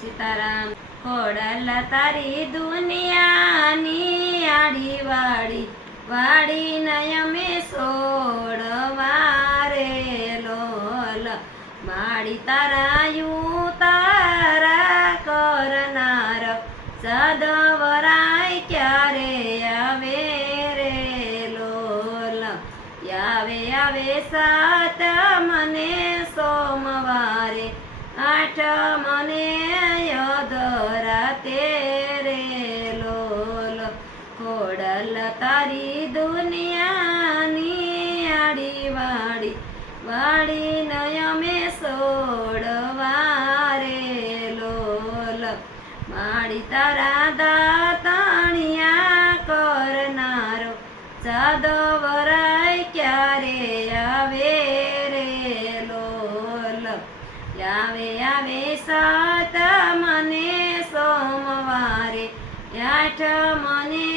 સીતારામ ખોડલ તારી દુનિયાની આડી વાડી વાડી નયમે સોડવા રે લોલ માડી તારાયું તારા કરનાર સદવરાય ક્યારે આવે રે લોલ આવે આવે સાત મને સોમવારે આઠ મને યદરા તેરે લોલ ખોડલ તારી દુનિયાની આડી વાડી વાડી નયમે સોડવા રે લોલ માડી તારા દાતાણિયા કરનારો સદવરાય ક્યારે આવે રે લોલ આવે આવે સાત મને સોમવારે આઠ મને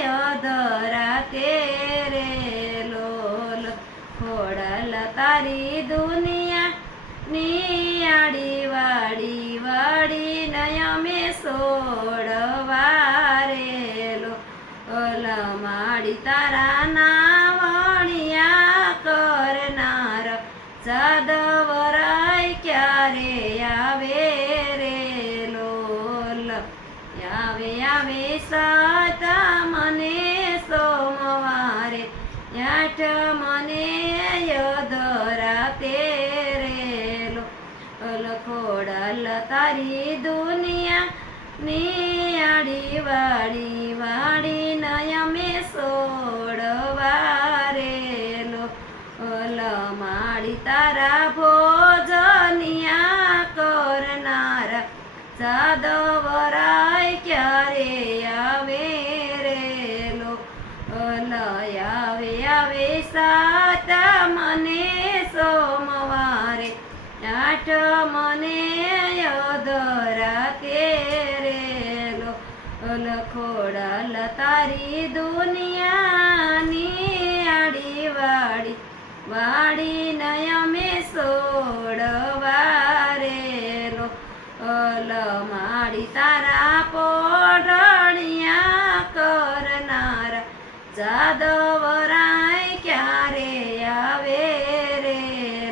યદરા તેરે લોલ ખોડલ તારી દુનિયા ની આડી વાડી વાડી નયમે સોડવા રે લોલ માડી તારા નાવણિયા કરનાર સદવરાય ક્યારે આવે રે લોલ આવે આવે સાત મને સોમવારે આઠ મને યદરા તેરે લોલ ખોડલ તારી દુનિયા ની આડી વાડી વાડી નયમે સોડવા રે લોલ માડી તારા ભોજનિયા કરનારા સદવરાય ક્યારે આવે રે લોલ આવે આવે સાત મને સોમવારે આઠ મને યદરા તેરે લોલ ખોડલ તારી દુનિયાની આડી વાડી વાડી નયમે સોડવા રે લોલ માડી તારા પોઢણિયા કરનારા સદવરાય ક્યારે આવે રે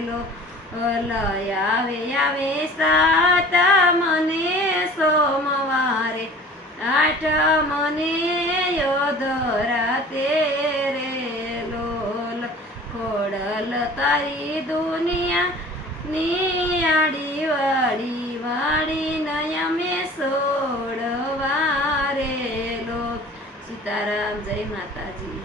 લોલ આવે આવે સાત મને સોમવારે આઠ મને યદરા તેરે લોલ ખોડલ તારી દુનિયા ની આડી વાડી વાડી નયમે સોડવા રે લોલ સીતારામ જય માતાજી।